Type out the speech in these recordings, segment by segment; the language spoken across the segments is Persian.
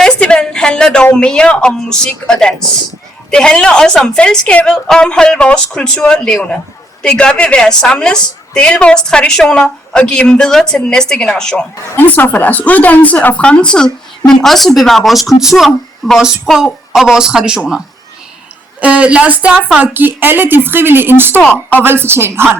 Festivalen handler dog mere om musik og dans. Det handler også om fællesskabet og om at holde vores kultur levende. Det gør vi ved at samles, dele vores traditioner og give dem videre til den næste generation. Ansvar for deres uddannelse og fremtid, men også bevare vores kultur, vores sprog og vores traditioner. Lad os derfor give alle de frivillige en stor og velfortjent hånd.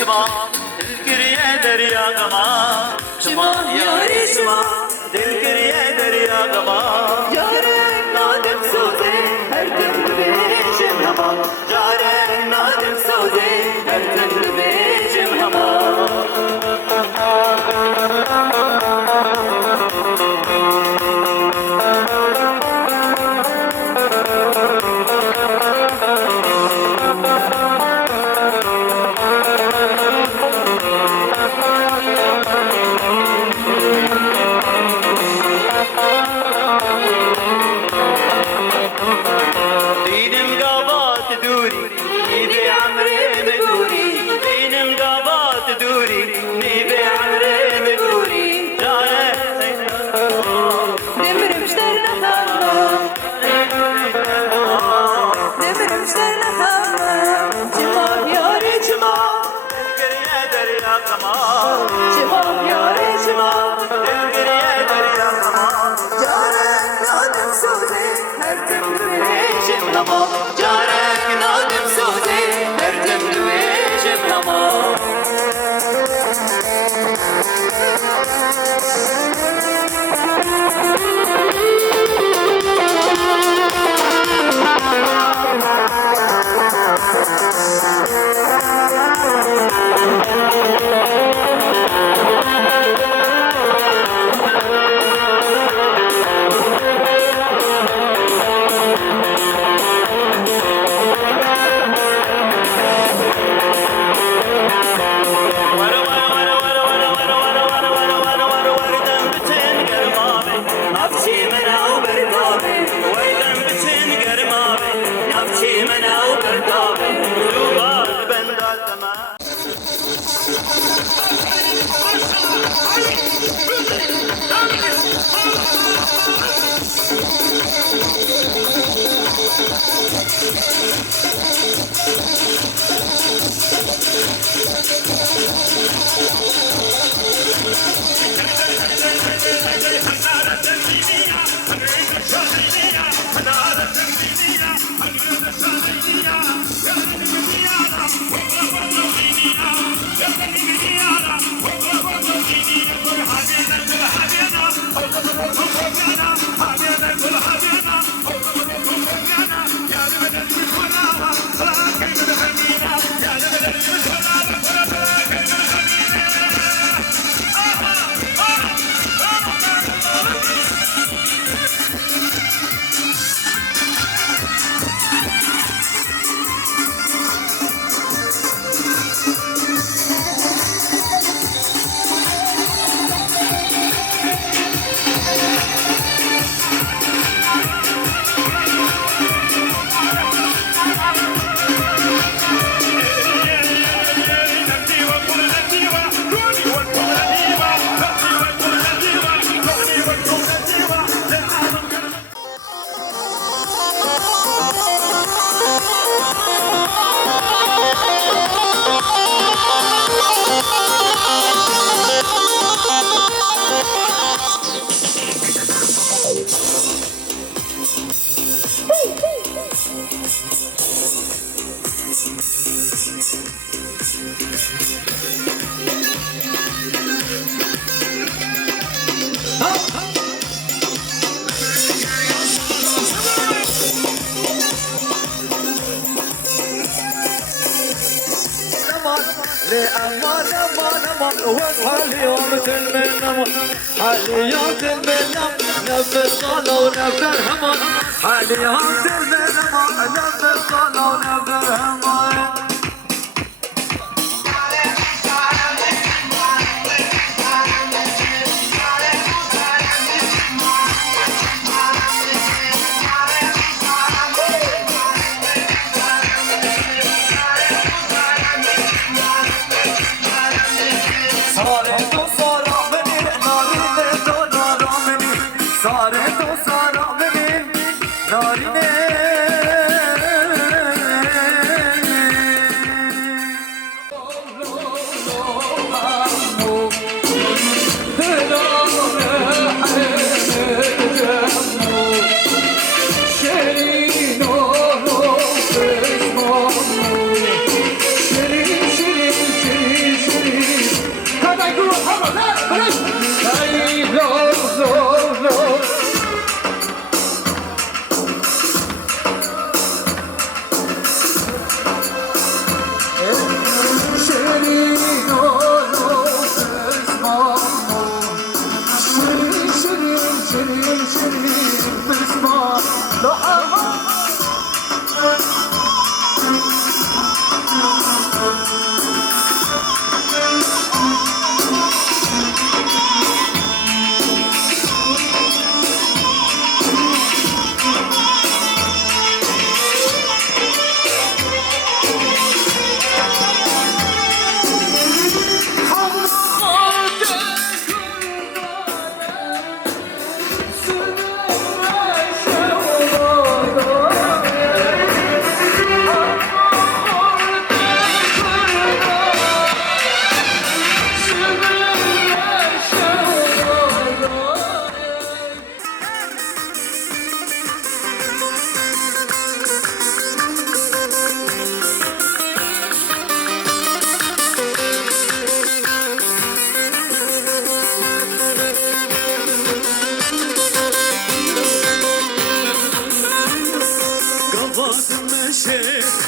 شما دلگریه دریا غما شما یاری شما دلگریه دریا غما یاره نادم سوزه هر دم بیشم هما یاره نادم سوزه هر دم بیشم هما امان امان والحاليات المنام حاليات المنام نفر صلاة ونفر همان حاليات المنام نفر صلاة ونفر همان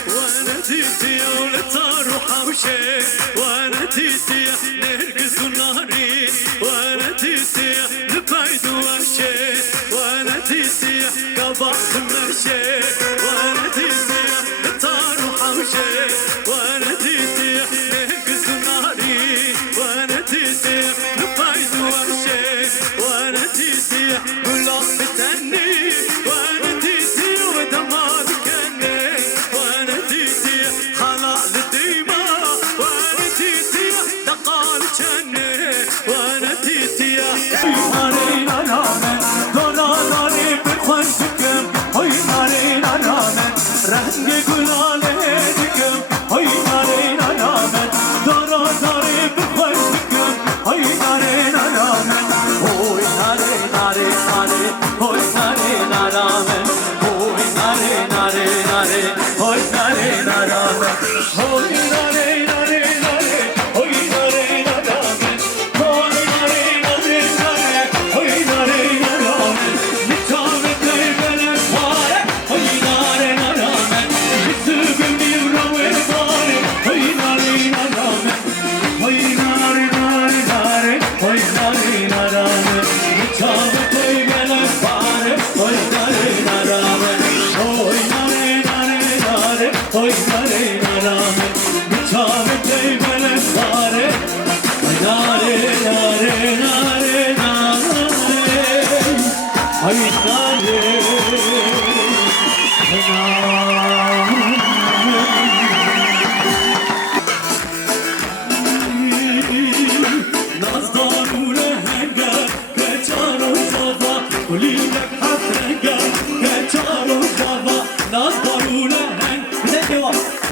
وانا تيتي ولطار وحوشي وانا تيتي نرقص وناري وانا تيتي لبايد وشي وانا تيتي قبعت مشي وانا تيتي لطار وحوشي وانا تيتي نرقص وناري وانا تيتي لبايد وشي وانا تيتي بلاق بتني وانا تيتي ودمار رنگ گلاله دیگم های ناره نرامن دارا داره بخوشگم های ناره نرامن های ناره ناره ناره های ناره نرامن های ناره ناره ناره های ناره نرامن های ناره ناره ناره های ناره نرامن های ناره ناره ناره های ناره نرامن میتونه قلبم پاره های ناره نرامن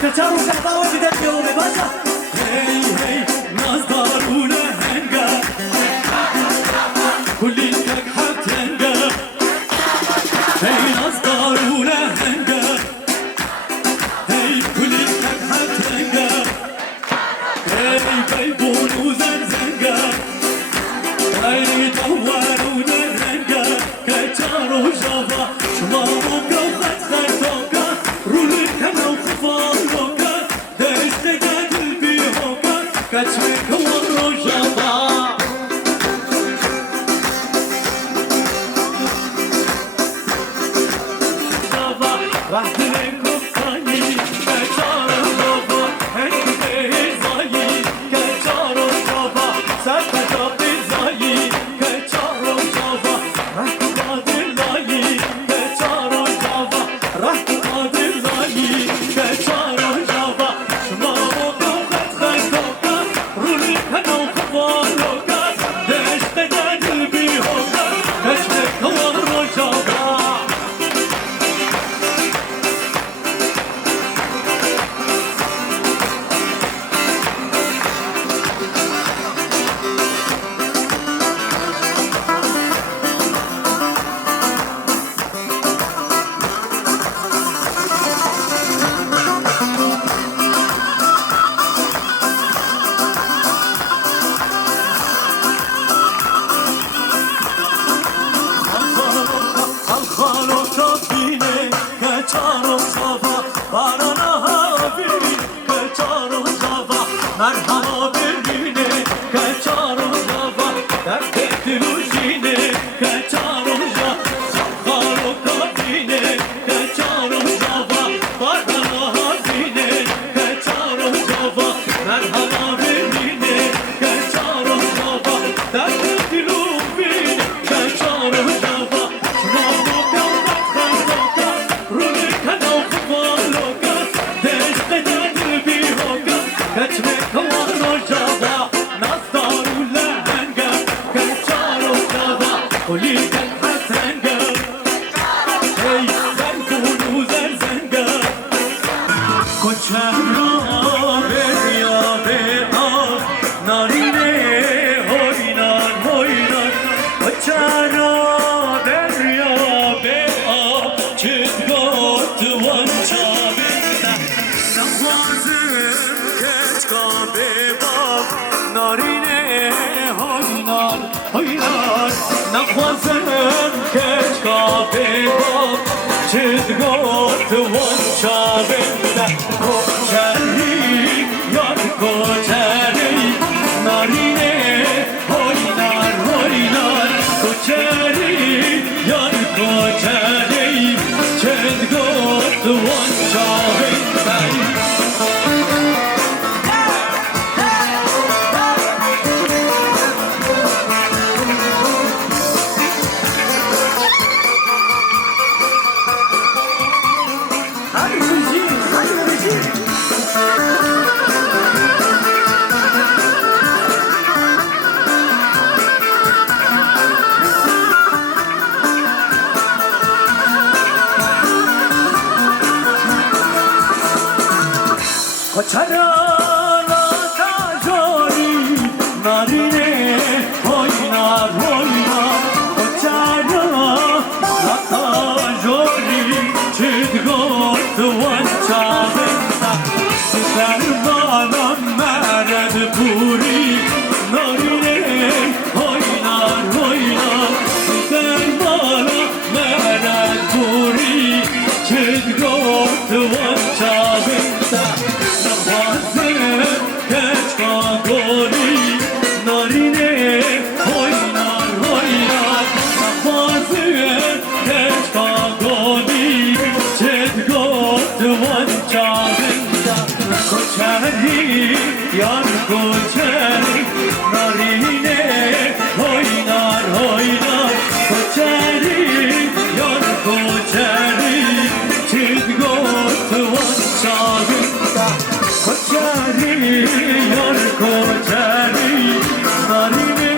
Kaçar uçakta o gider yolu başa. Hey hey nazdarune henga kullak hatenga. Hey nazdarune henga hey kullak hatenga. Hey kaybunu zenga hey tawarune henga kaçar uçakta şuma muka khatay toka rulik kanal kafal Kaç وقتی گفتنی که چارو جابا هنگی بزایی که چارو جابا سر کجا بزایی که چارو جابا راه قادر لایی که چارو جابا راه قادر لایی که چارو جابا شما موقع خط خطا رولی کنو خوالو کن دشت دل بی هوکا دشت کوان رو جابا خالو کافینه که چارو جابا بارانا بینی که چارو جابا مرحبا ببینه که چارو جابا در دلوشینه که چارو جابا خالو کافینه که چارو جابا بارانا بینه که چارو جابا مرحبا ببینه که چارو جابا در دلوشینه که چارو جابا نخوازم کشکا بباب چیزگاه وان چابنده کوچری یاد کوچری نارینه هوینار کوچری یاد کوچری چیزگاه وان چابنده چرا تاجوری نارینه هوینار چرا تاجوری چیدگوت وان چابنده سربانم مرد پوری نارینه هوینار سربانم مرد پوری چیدگوت وان چابنده گولی نارینه هوینار نخوازم کشکا گولی چت گفت وان چابنده کوچری یار کوچری نارینه هوینار کوچری یار کوچری چت گفت وان چابنده کوچری یار کوچری نارینه